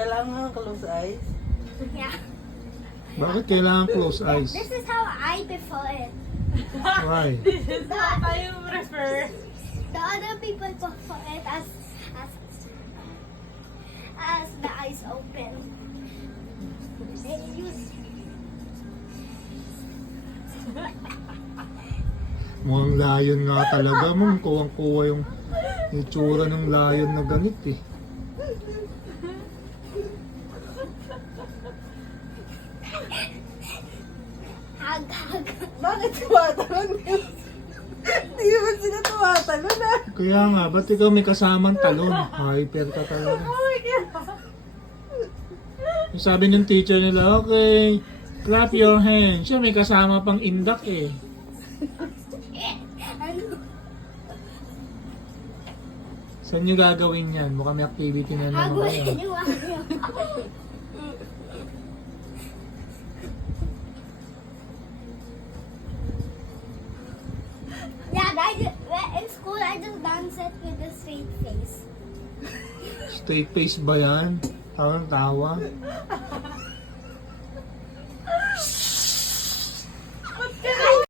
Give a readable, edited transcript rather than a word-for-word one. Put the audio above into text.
Kailangan close eyes. Yeah. Bakit kailangan close eyes? This is how I prefer it. Why? This is what I prefer. The other people prefer it as the eyes open. They use Mukhang lion nga talaga mo. Kuwang-kuwa yung itsura ng lion na ganit eh. hug. Bakit tumatalon? Hindi naman sila tumatalon ah. Kaya nga, ba't ikaw may kasamang talon? Hyper ka talaga. Oh my God. Yung sabi ng teacher nila, okay, clap your hands. Siya may kasama pang indak eh. Ano? Saan nyo gagawin yan? Mukhang may activity na naman Hagulin kayo. yung ako. Yeah, in school I just dance it with a straight face. Straight face ba yan? Tawang tawa.